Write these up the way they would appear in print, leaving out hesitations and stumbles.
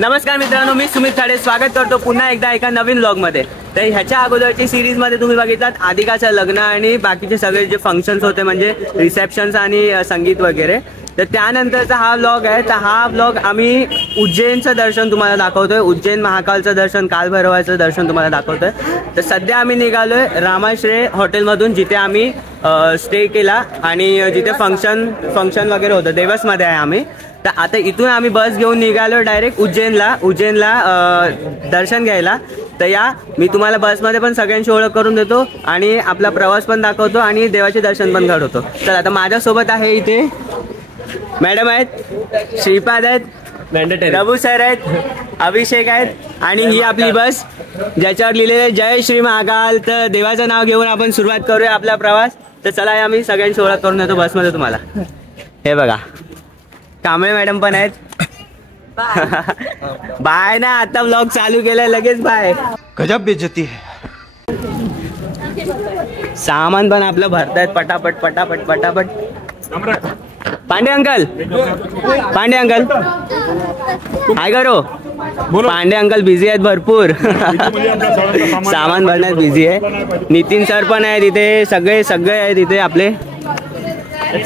नमस्कार मित्रांनो, मी सुमित खाडे स्वागत करतो पुन्हा एकदा एका नवीन व्लॉगमध्ये। तर ह्याच्या अगोदरची सीरीजमध्ये तुम्ही बघितलात आदिकाचं लग्न आणि बाकीचे सगळे जे फंक्शन्स होते म्हणजे रिसेप्शन्स आणि संगीत वगैरे। तर त्यानंतरचा हा व्लॉग आहे। तर हा व्लॉग आम्ही उज्जैनचं दर्शन तुम्हाला दाखवतोय, उज्जैन महाकालचं दर्शन, कालभैरवाचं दर्शन तुम्हाला दाखवतोय। तर सध्या आम्ही निघालोय रामाश्रय हॉटेलमधून, जिथे आम्ही स्टे केला आणि जिथे फंक्शन वगैरे होतं, देवसमध्ये आहे आम्ही। तर आता इथून आम्ही बस घेऊन निघालो डायरेक्ट उज्जैनला दर्शन घ्यायला। तर या मी तुम्हाला बसमध्ये पण सगळ्यांची ओळख करून देतो आणि आपला प्रवास पण दाखवतो आणि देवाचे दर्शन पण घडवतो। तर आता माझ्यासोबत आहे इथे मॅडम आहेत, श्रीपाद आहेत, रघु सर आहेत, अभिषेक आहेत आणि ही आपली बस ज्याच्यावर लिहिलेले जय श्री महाकाल। तर देवाचं नाव घेऊन आपण सुरुवात करूया आपला प्रवास। तर चला या मी सगळ्यांची ओळख करून देतो बसमध्ये तुम्हाला। हे बघा कांबळे मॅडम पण आहेत। बाय ना, आता व्लॉग चालू केलाय लगेच बाय। गजब बेइज्जती है। सामान पण आपलं भरतायत पटापट पटापट पटापट। पांडे अंकल हाय करो। पांडे अंकल बिझी आहेत भरपूर सामान भरण्यात बिझी आहे। नितीन सर पण आहेत इथे, सगळे आहेत इथे आपले।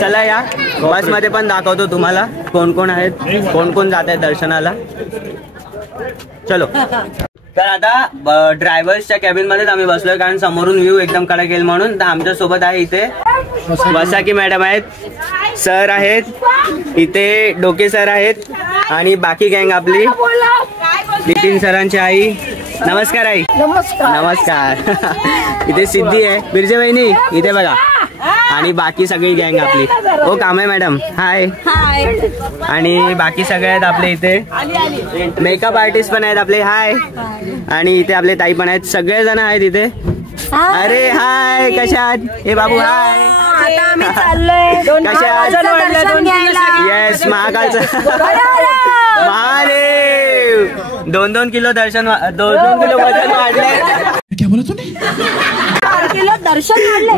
चला या बस मध्ये पण दाखवतो तुम्हाला कोण कोण आहेत, कोण कोण जात आहेत दर्शनाला। चलो। तर आता ड्रायव्हर्सच्या कॅबिन मध्येच आम्ही बसलोय, कारण समोरून व्ह्यू एकदम कडक येईल म्हणून। तर आमच्या सोबत आहे इथे वसाकी मॅडम आहेत, सर आहेत इथे, डोके सर आहेत आणि बाकी गँग आपली। नितीन सरांची आई, नमस्कार आई। नमस्कार इथे सिद्धी आहे, बिरजे बहिणी इथे बघा, आणि बाकी सगळी गँग आपली। ओ कांबळे मॅडम हाय। आणि बाकी सगळे आहेत आपले इथे, मेकअप आर्टिस्ट पण आहेत आपले, हाय। आणि इथे आपले ताई पण आहेत, सगळे जण आहेत इथे। अरे हाय, कशा आहात? हे बाबू हाय। कशा आहात? येस, महाकालचं महादेव 2-2 किलो दर्शन, 2-2 किलो वजन वाढलंय। क्या बोला तूने?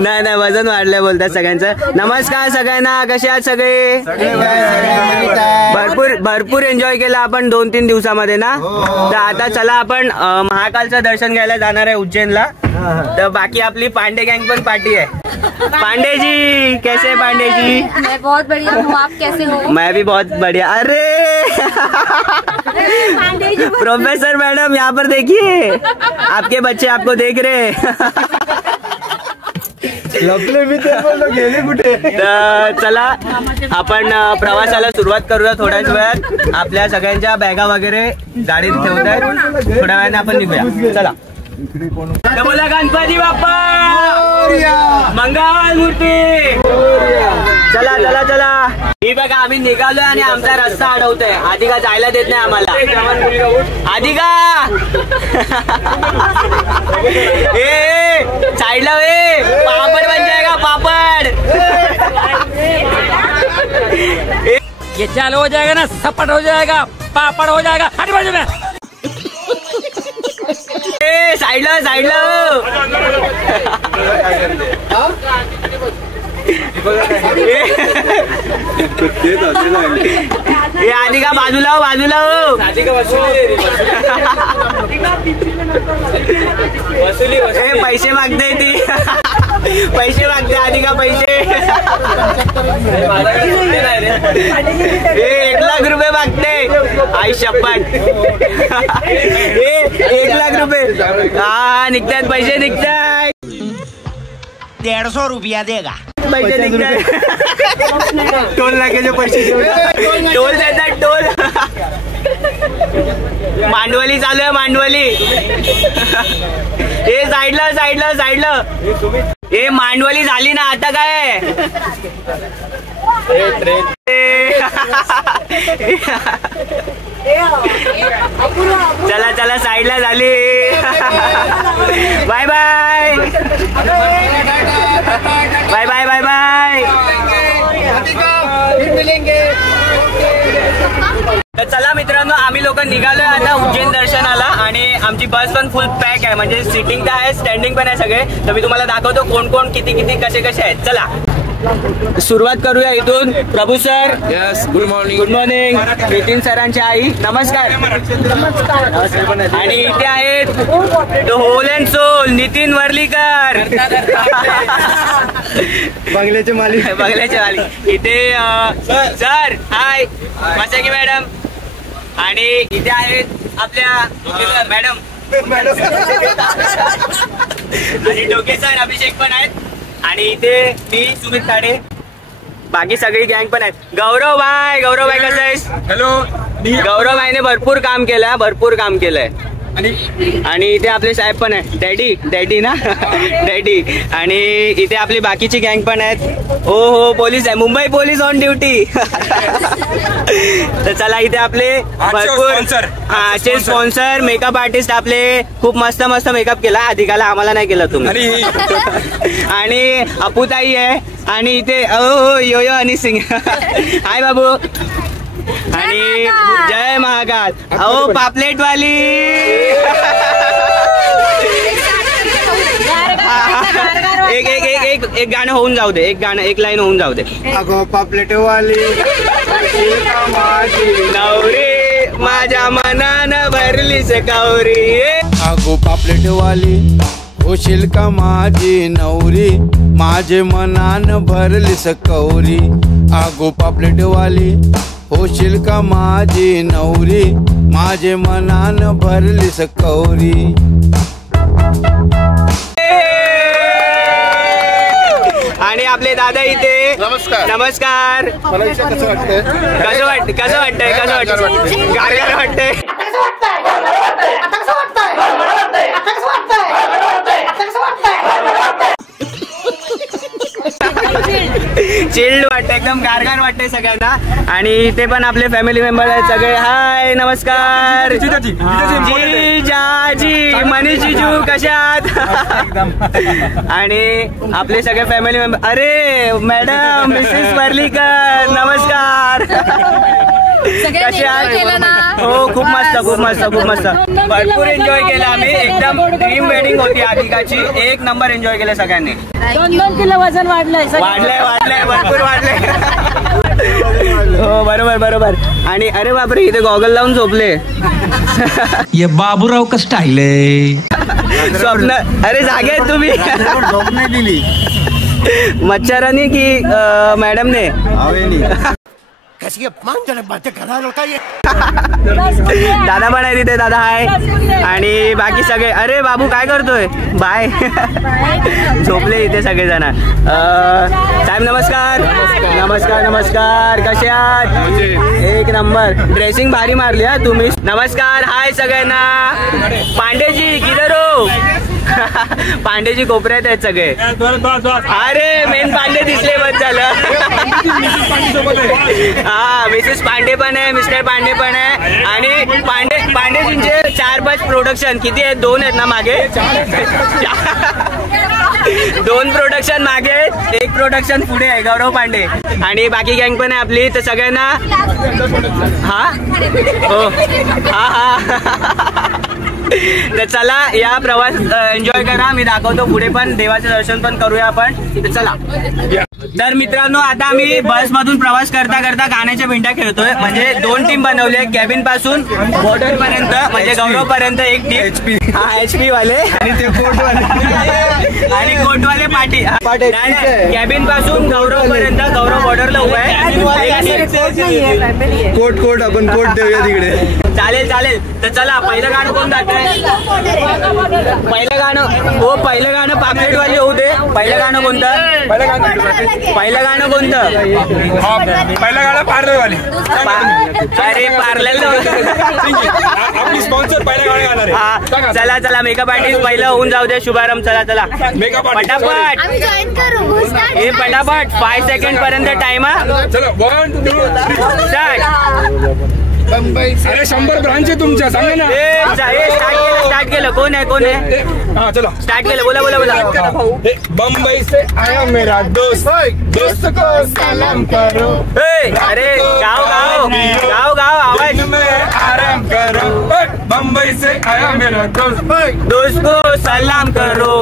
नाही वजन वाढलंय बोलतात सगळ्यांचं। नमस्कार सगळ्यांना, कसे आहात सगळे? भरपूर एन्जॉय केला आपण 2-3 दिवसामध्ये ना। तर आता चला आपण महाकालचं दर्शन घ्यायला जाणार आहे उज्जैनला। तर बाकी आपली पांडे गँग पण पार्टी आहे। पांडे जी कैसे? पांडे जी मैं बहुत बढ़िया हूँ, आप कैसे हो? मैं भी बहुत बढ़िया। अरे प्रोफेसर मैडम यहाँ पर देखिए, आपके बच्चे आपको देख रहे। गेले कुठे? तर चला आपण प्रवासाला सुरुवात करूया थोड्याच वेळात। आपल्या सगळ्यांच्या बॅगा वगैरे गाडीत ठेवत आहेत, थोड्या वेळाने आपण निघूया। चला। बोला गणपती बाप्पा मंगल मूर्ती। चला चला चला। ही बघा आम्ही निघालोय आणि आमचा रस्ता अडवतोय, आदिका जायला देत नाही आम्हाला। आदिका ए साइडला वे, पापड बन जाएगा पापड। ये चालू हो जाएगा ना, सपट हो जाएगा, पापड़ हो जाएगा। हट बाजू में। साइडला ये आदिका बाजूला हो। पैसे मागते ती, पैसे मागते आदिका, पैसे 1 लाख रुपये मागते। आई शपथ 1 लाख रुपये। हा निघतात पैसे, निघतात 150 रुपया देगा। पैसे निघतात, टोल नाक्याचे पैसे टोल देतात, टोल। मांडवली चालू आहे, मांडवली। हे साईडला हे मांडवली झाली ना, आता काय चला साईडला झाली। Bye bye bye bye bye bye. तर चला मित्रांनो, आम्ही लोक निघालोय आता उज्जैन दर्शनाला आणि आमची बस पण फुल पॅक आहे, म्हणजे सिटिंग तर आहे, स्टँडिंग पण आहे सगळे। तर मी तुम्हाला दाखवतो कोण कोण किती कसे आहेत। चला। सुरुवात करूया इथून. Prabhu sir. Yes, good morning. Good morning. Nitin सरांची आई नमस्कार. आणि इथे आहेत the whole and sole Nitin Varlikar. बंगल्याचे मालिक. बंगल्याचे मालिक. इथे सर हाय मासाकी मॅडम. आणि इथे आहेत आपल्या मॅडम आणि डोके सर अभिषेक पण आहेत. आणि इथे मी सुमित ताडे. बाकी सगळी गँग पण आहेत. गौरव भाई कसं आहेस? हॅलो. गौरव भाईने भरपूर काम केलंय. आणि इथे आपले साहेब पण आहेत. डॅडी ना डॅडी. आणि इथे आपली बाकीची गँग पण आहेत. हो पोलीस आहे. Mumbai police on duty. तर चला इथे आपले भरपूर आजचे स्पॉन्सर मेकअप आर्टिस्ट आपले खूप मस्त मेकअप केला. अधिकाला आम्हाला नाही केला तुम्ही. आणि अपुताई आहे. आणि इथे यो हनी सिंग. हाय बाबू. आणि जय महाकाल. अहो पापलेट वाली. एक गाणं होऊन जाऊ दे. एक लाईन होऊन जाऊ दे. अगो पापलेट वाली नवरी माझ्या मनानं भरलीच कौरी. अगो पापलेट वाली होशील का माझी नवरी माझे मनान भरलीस कौरी. अगो पापलेट वाली होशील का माझी नवरी माझे मनान भरलीस कौरी. आणि आपले दादा इथे. नमस्कार. कसं वाटतंय? कसं वाटतंय गारगार वाटतंय. चिल्ड वाटतं एकदम गारगार वाटतंय सगळ्यांना. आणि इथे पण आपले फॅमिली मेंबर आहेत सगळे. हाय नमस्कार. जीजाजी मनीष जीजू कशात. आणि आपले सगळे फॅमिली मेंबर. अरे मॅडम मिसेस वर्लीकर नमस्कार. कसे आहात? हो खूप मस्त. भरपूर एन्जॉय केलं आम्ही. एकदम ड्रीम वेडिंग होती अधिकाची. एक नंबर एन्जॉय केलं सगळ्यांनी. 2 किलो वजन वाढलंय. भरपूर वाढलंय. हो बरोबर. आणि अरे बापरे इथे गॉगल लावून झोपले. ये बाबूराव का स्टाईल आहे. स्वप्न. अरे जागे आहेत तुम्ही. झोप नाही दिली मच्छरांनी की मॅडमने. दादा पण आहे तिथे. दादा हाय. आणि बाकी सगळे. अरे बाबू काय करतोय. बाय. झोपले इथे सगळेजण. साहेब नमस्कार. कसे आहात? एक नंबर. ड्रेसिंग भारी मारली हा तुम्ही. नमस्कार. हाय सगळ्यांना. पांडेजी किधर हो. पांडेजी कोपऱ्यात आहेत सगळे. अरे मेन पांडे दिसले बस झालं. हा मिसेस पांडे पण आहे. मिस्टर पांडे पण आहे. आणि पांडेजींचे 4-5 प्रोडक्शन किती आहेत. 2 आहेत ना मागे. 2 प्रोडक्शन मागे आहेत. 1 प्रोडक्शन पुढे आहे गौरव पांडे. आणि बाकी गँग पण आहे आपली. तर सगळ्यांना तर चला या प्रवास एन्जॉय करा. मी दाखवतो पुढे पण. देवाचे दर्शन पण करूया आपण. तर चला. तर मित्रांनो आता आम्ही बस मधून प्रवास करता गाण्याच्या भिंट्या खेळतोय. म्हणजे 2 टीम बनवली आहे. कॅबिन पासून बॉर्डर पर्यंत म्हणजे गौरव पर्यंत एक टीम. HP वाले आणि ते कोटवाले पाटी. कॅबिन पासून गौरव पर्यंत. गौरव बॉर्डरला उभा आहे. कोट आपण कोट देऊया तिकडे. चालेल. तर चला पहिलं गाणं कोण जात आहे. पहिलं गाणं पापलेटवाली होऊ दे. पहिलं गाणं कोणतं. पहिलं गाणं पार्लरवाली. अरे पार्लर आपली स्पॉन्सर पहिल्या गाणं गाणार आहे. चला मेकअप आर्टिस्ट पहिलं होऊन जाऊ दे. शुभारंभ. चला पटापट. हे पटापट 5 सेकंड पर्यंत टाइम. चला 1 2 3 स्टार्ट. अरे 100 ब्रांच आहे तुमच्या. सांगा ना. स्टार्ट केलं. कोण आहे. हा चला स्टार्ट केलं. बोला. बम्बई से आया मेरा दोस्त को सलाम करो. अरे गाव आवाज में आराम करो. बम्बई से आया मेरा दोस्त को सलाम करो.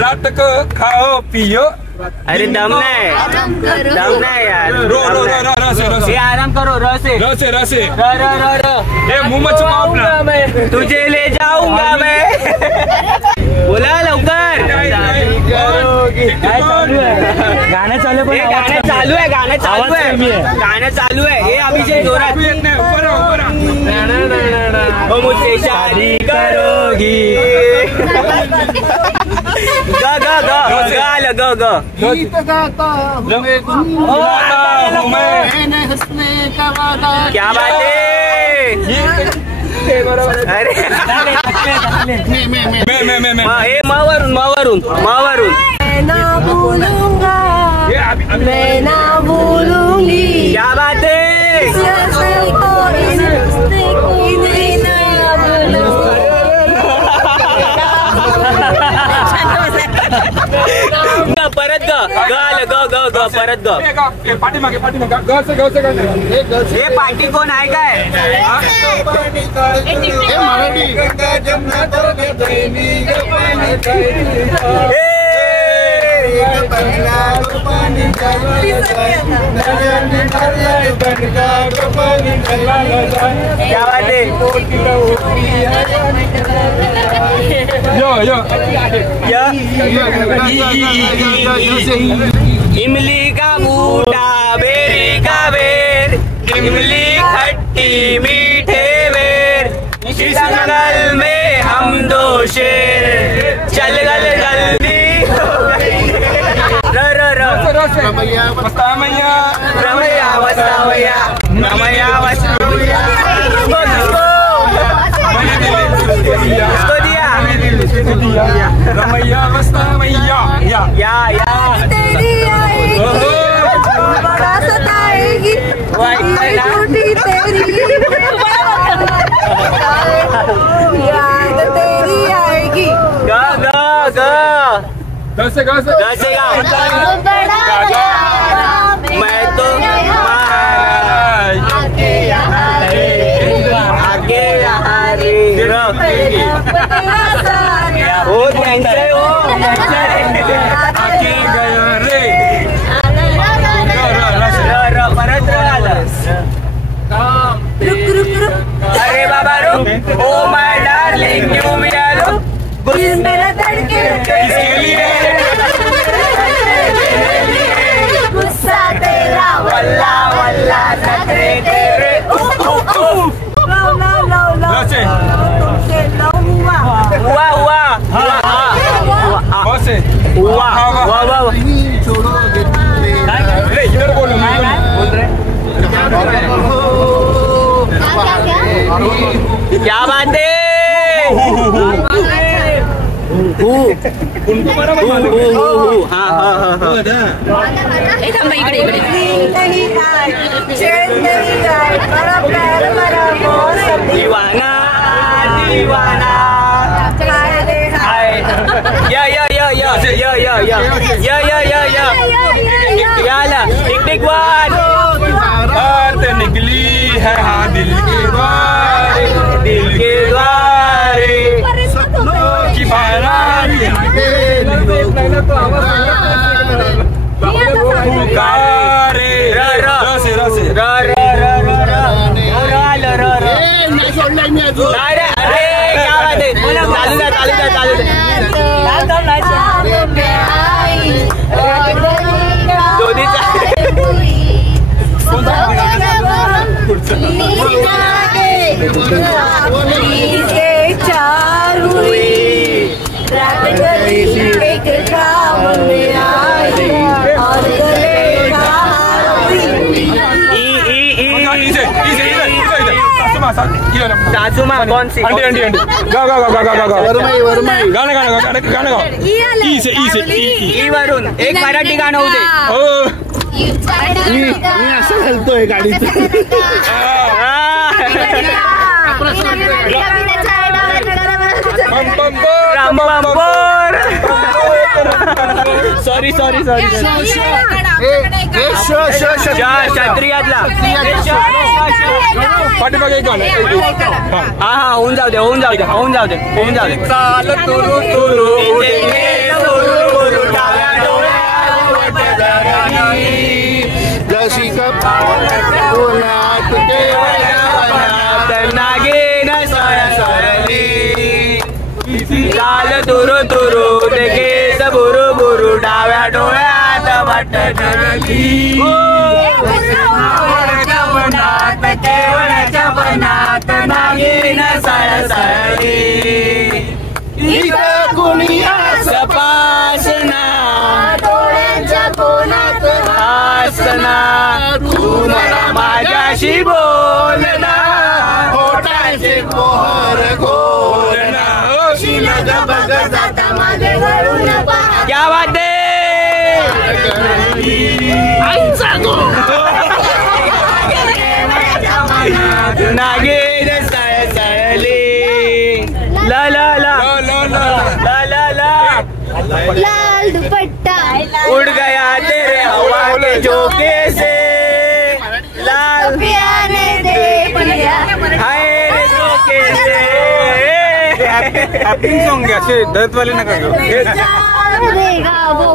रात को खाओ पियो अरे दम नाही यार. रो रो रो रो रसे हे रसे आराम करो. रसे रसे रसे र ए मुंह मत छुपाओ अपना. मैं तुझे ले जाऊंगा मैं. बोला लवकर. काय चालू आहे? गाणं चालू आहे. गाणं चालू आहे. हे अभिषेक जोरात. ओ मुझसे शादी करोगी. ग गीत गाता क्या बात आहे. अरे हे म वरून मैं ना भूलूंगी. क्या बात है. परत ग परत ग. पाठीमागे गसे हे पाठी कोण आहे काय. क्या बात है. इमली का बूटा बेरी का बेर. इमली खट्टी मीठे बेर. इस जंगल में हम दो शेर. चल गल जल्दी. रमैया वस्तामैया इसको दिया. रमैया वस्तामैया या तेरी आएगी बड़ा सताएगी छोटी तेरी याद तेरी आएगी. गसे मैं तो आगे यहाँ रे. हो त्यांचं हो. आके गया रे. परत आलं. अरे बाबा रुक. ओ माय डार्लिंग क्यों मिला रुक. मेरा धड़के किसके लिए. गुस्सा तेरा वल्ला वल्ला नखरे तेरे. रसे तुमसे लव हुआ हुआ. इधर बोलो. क्या बात है. दीवाना या टिक वन. बात निकली है हाँ दिल के द्वारे सपनों की बारात पुकारे. सासू माँ कौन सी. आंटी गा गाणं ई वरून एक मराठी गाणं होते. मी असं घालतोय गाडीत. सॉरी क्षत्रियातला. पाठीमागे एक गाणं. हा होऊन जाऊ दे. चाल तुरु तुरु जशी कपाळात केवळ्या नागिन सरसरली लाल तुरु तुरु ते केस बुरु बुरु डाव्या डोळ्यात वाट धरली केवळ्याच्या बनात नागिन सरसरली इथं कुणी सपासना डोळ्यांच्या कोणात आसना तू मला माझ्याशी बोलना पोटाचे मोहर घोलना शिलग बघ जाता मागे वळून पहा क्या बात आहे नागिन सळसळली ला ला ला ला ला ला लाल दुपट्टा उड़ गया तेरे हवा के झोंके से लाल पियाने दे पिया हाय रे झोंके से ऍक्टिंग सॉन्ग घ्या असे दर्दवाले नका घेऊ देगा वो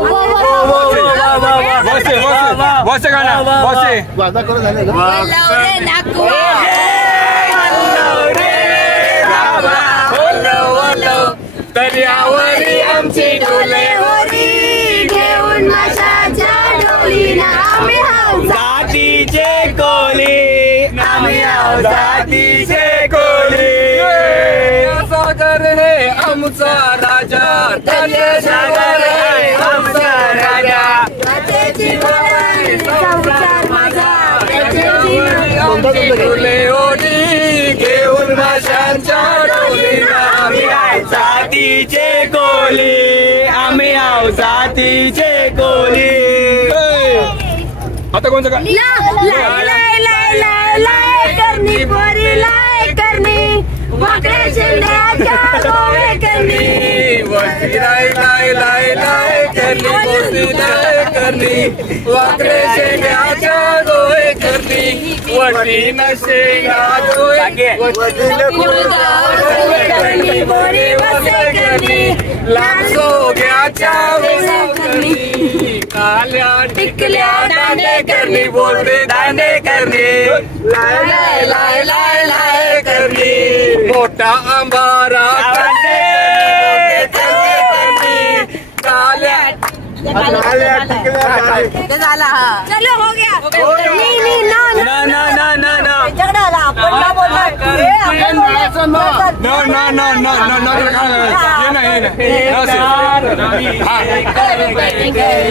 बॉसे गाणं बॉसे वादा करू झाले का? लावले नाकुआ दर्यावरी आमची डोले होरी घेऊन माशाच्या डोलीना आम्ही हावसा जातीचे कोली आम्ही आहो जातीचे कोली सागर हे आमचा राजा सागर आहे आमचा राजा माझे जीवन संसार माझा त्याचे जीवन डोले ओढी घेऊन माशांच्या डोलीला आम्ही आहे जातीचे कोली आम्ही आहो जातीचे कोली आता कोणतं का लाय लाय लाय लाय लाय करणी पोरी लाय करणी वाकड्या शेंड्याच्या गोळे करणी वरती लाय लाय लाय लाय करली वरती लाय करली वाकडे शेंगाच्या डोळे करली वरती नसे करणी पोरी वसे करणी लांब सोग्याच्या करणी काल्या टिकल्या दांडे करली बोलते दांडे करली लाय लाय लाय लाय लाय करली मोठा अंबारा काल्या चलो हो गया नहीं ना ना ना ना ना ना झगड़ा ला आपण ना बोलणार No, no, no, no, no, no, ये ना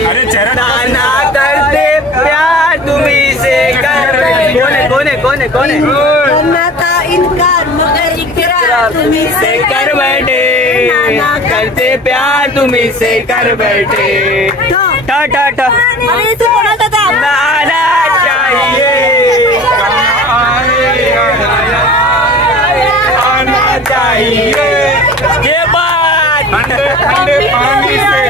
अरे चेहरा ना करते प्यार तुम्ही से कर कौन है करना था इनकार मगर इकरार तुम्ही से कर बैठे करते प्यार तुम्ही से कर बैठे ठा ठा ठा अरे तू कोणाचा था नाना चाहिए आना चाहिए ये बात ठंडे पानी से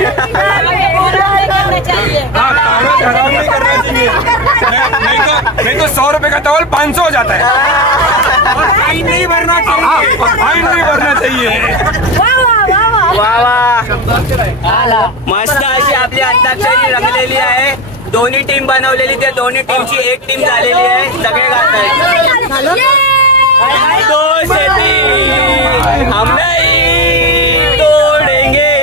नहीं तो 100 रुपए का टॉवल 500 हो जाता है फाइन नहीं भरना चाहिए फाइन नहीं भरना चाहिए वा वा मस्त अशी आपली अंताक्षरी रंगलेली आहे दोन्ही टीम बनवलेली त्या दोन्ही टीमची एक टीम झालेली आहे सगळे गात आहेत दो से तीन हम नहीं तोड़ेंगे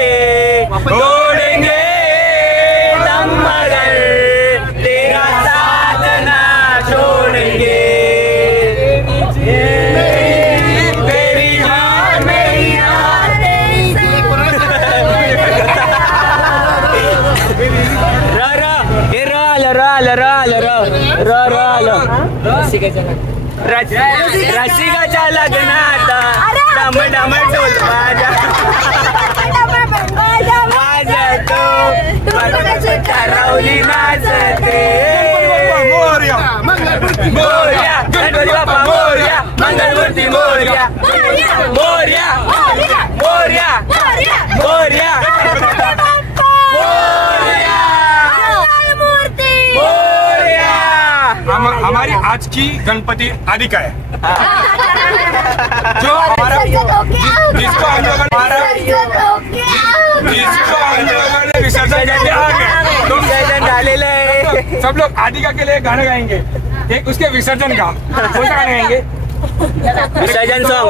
दम मगर तेरा साथ ना छोड़ेंगे तेरी जान मेरी जान रसिकाच्या लग्नात डम डम ढोल वाजतो करवली नाचते मोरया मोरया गणपती बाप्पा मोरया मंगलमूर्ती मोरया मोरया मोरया मोरया हमारी आज की गणपति आदिका है जो हमारा जिसको हम लोगों ने विसर्जन करके आ गए विसर्जन झालेलं आहे सब लोग आदिका के लिए गाना गाएंगे, एक उसके विसर्जन का। कौन सा गाना गाएंगे? विसर्जन सॉन्ग।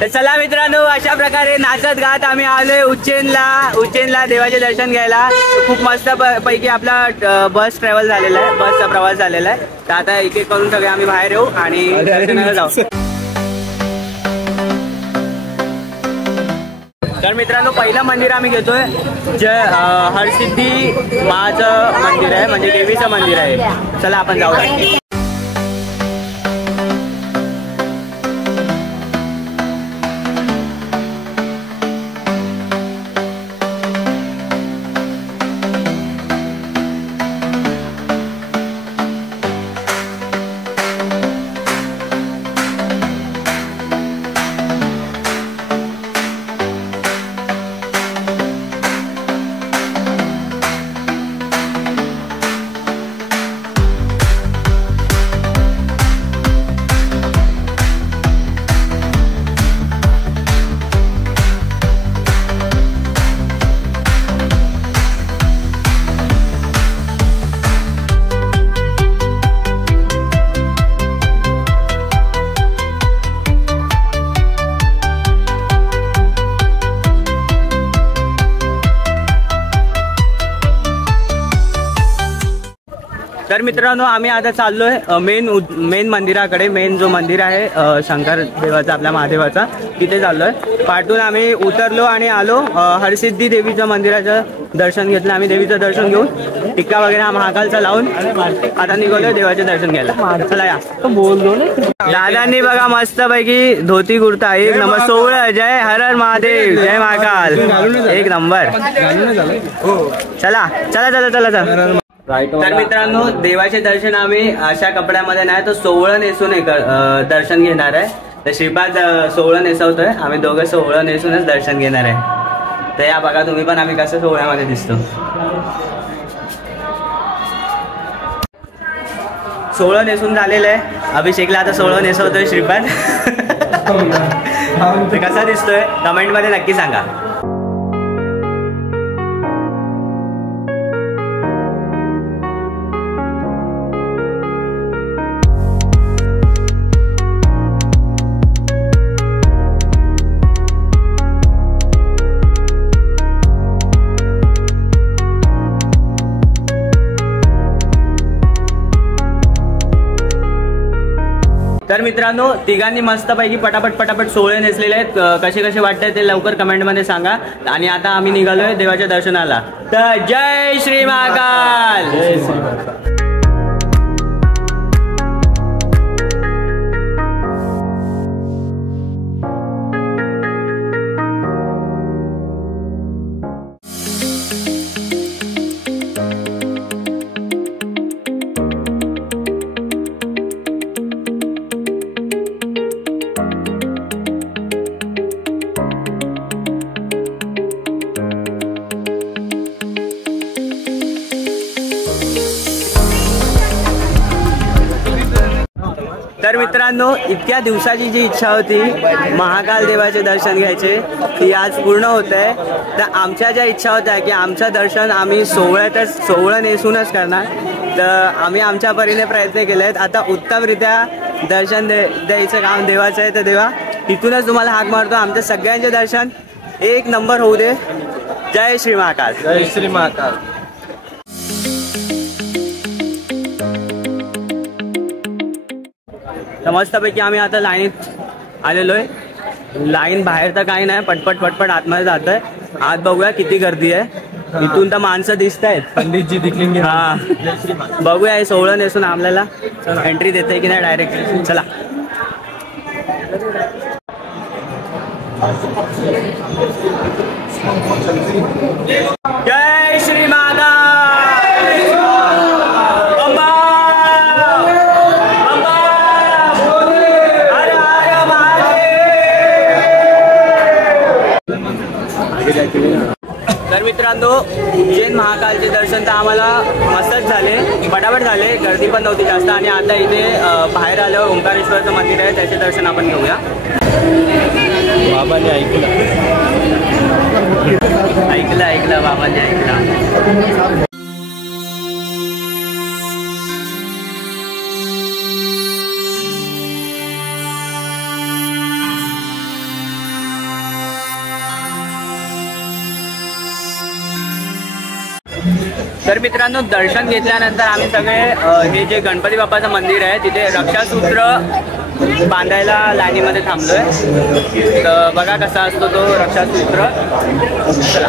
तर चला मित्रांनो, अशा प्रकारे नाचत गात आम्ही आलोय उज्जैनला देवाचे दर्शन घ्यायला. खूप मस्त पैकी आपला बस ट्रॅव्हल झालेला आहे, बसचा प्रवास झालेला आहे. तर आता एक एक करून सगळे आम्ही बाहेर येऊ आणि दर्शनाला जाऊ. तर मित्रांनो, पहिलं मंदिर आम्ही घेतोय जे हरसिद्धी माचं मंदिर आहे, म्हणजे देवीचं मंदिर आहे. चला आपण जाऊया. तर मित्रांनो, आम्ही आता चाललोय मेन मंदिराकडे. मेन जो मंदिर आहे शंकर देवाचा, आपल्या महादेवाचा, तिथे चाललोय. पाठून आम्ही उतरलो आणि आलो हरसिद्धी देवीच्या मंदिराचं दर्शन घेतलं. आम्ही देवीचं दर्शन घेऊन टिक्का वगैरे हा महाकालचा लावून आता निघालोय देवाचे दर्शन घ्यायला. चला या. बोललो दादांनी बघा मस्त पैकी धोती कुर्ता, एक नंबर. 16 जय हर हर महादेव, जय महाकाल, एक नंबर. चला चला चला चला चला. तर मित्रांनो, देवाचे दर्शन आम्ही अशा कपड्यामध्ये नाही तर सोवळं नेसून दर्शन घेणार आहे. तर श्रीपाद सोवळं नेसवतोय, आम्ही दोघं सोवळं नेसूनच दर्शन घेणार आहे. तर या बघा तुम्ही पण आम्ही कसं सोहळ्यामध्ये दिसतो. सोहळं नेसून झालेलं आहे. अभिषेकला आता सोहळं नेसवतोय श्रीपाद. कसा दिसतोय कमेंट मध्ये नक्की सांगा. तर मित्रांनो, तिघांनी मस्तपैकी पटापट सोहळे नेसलेले आहेत. कसे कसे वाटतंय ते लवकर कमेंटमध्ये सांगा. आणि आता आम्ही निघालोय देवाच्या दर्शनाला. तर जय श्री महाकाल. तर मित्रांनो, इतक्या दिवसाची जी इच्छा होती महाकाल देवाचे दर्शन घ्यायचे, ती आज पूर्ण होत आहे. तर आमच्या ज्या इच्छा होत्या की आमचं दर्शन आम्ही सोहळं नेसूनच करणार, तर आम्ही आमच्या परीने प्रयत्न केले आहेत. आता उत्तमरित्या दर्शन द्यायचं काम देवाचं आहे. तर देवा, इथूनच तुम्हाला हाक मारतो, आमच्या सगळ्यांचे दर्शन एक नंबर होऊ दे. जय श्री महाकाल. जय श्री महाकाल. तर मस्तपैकी आम्ही आता लाईनीत आलेलो आहे. लाईन बाहेर तर काही नाही, पटपट आतमध्ये जात आहे. आत बघूया किती गर्दी आहे. इथून तर माणसं दिसत आहेत. पंडितजी दिखलेंगे. हा, बघूया हे सोहळं नेसून आपल्याला एंट्री देते की नाही डायरेक्ट. चला. जय श्री मित्रांनो, उज्जैन महाकालचे दर्शन तर आम्हाला मस्तच झाले, पटापट झाले, गर्दी पण नव्हती जास्त. आणि आता इथे बाहेर आल्यावर ओंकारेश्वरचं मंदिर आहे, त्याचे दर्शन आपण घेऊया. बाबाने ऐकलं बाबाने ऐकलं. तर मित्रांनो, दर्शन घेतल्यानंतर आम्ही सगळे हे जे गणपती बाप्पाचं मंदिर आहे तिथे रक्षासूत्र बांधायला लाईनीमध्ये थांबलोय. तर बघा कसा असतो तो रक्षासूत्र. चला.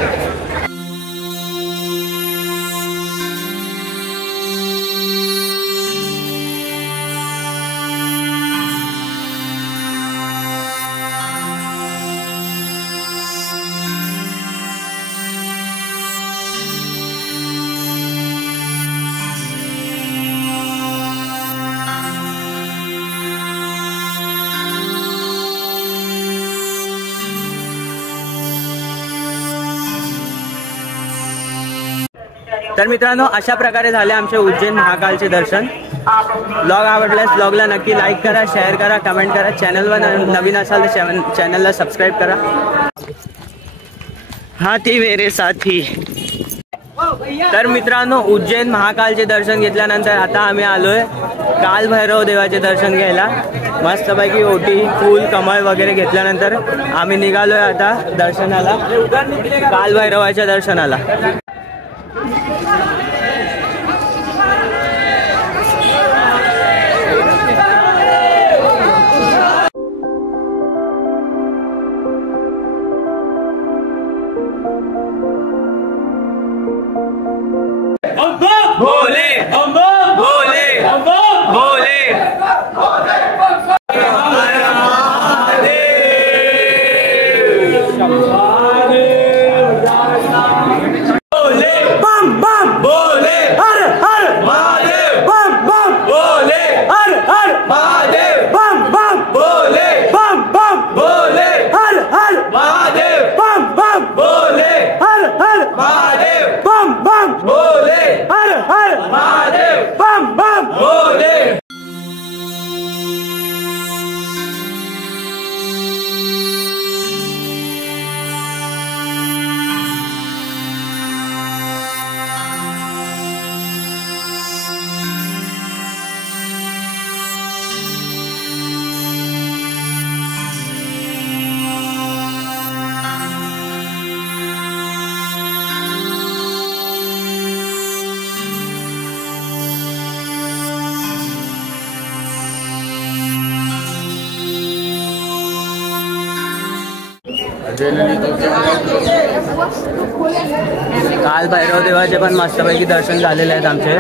तर मित्रांनो, अशा प्रकारे झाले आमचे उज्जैन महाकालचे दर्शन. ब्लॉग आवडल्यास ब्लॉगला नक्की लाईक करा, शेअर करा, कमेंट करा. चॅनलवर नवीन असाल तर चॅनलला सबस्क्राईब करा. हाथी मेरे साथी. तर मित्रांनो, उज्जैन महाकालचे दर्शन घेतल्यानंतर आता आम्ही आलोय काल भैरव देवाचे दर्शन घ्यायला. मस्तपैकी ओटी, फूल, कमळ वगैरे घेतल्यानंतर आम्ही निघालोय आता दर्शनाला, काल भैरवाच्या दर्शनाला. भोले भोले भोले बम बम भोले हर हर महादेव. बम बम भोले हर हर महादेव. बम बम भोले. बम बम भोले हर हर महादेव. बम बम भोले हर हर महादेव. बम बम भोले हर हर महादेव. बम बम भोले. काल भैरव देवाचे पण मस्तपैकी दर्शन झालेले आहेत आमचे.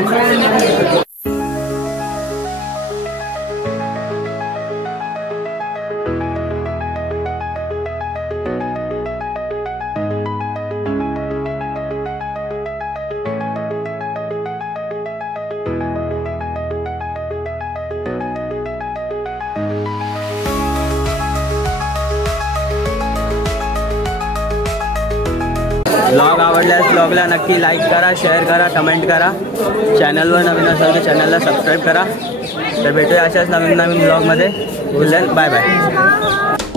ब्लॉग आवडल्यास ब्लॉगला नक्की लाईक करा, शेअर करा, कमेंट करा. चॅनलवर नवीन असाल तर चॅनलला सबस्क्राईब करा. तर भेटूया अशाच नवीन ब्लॉगमध्ये. Bye bye.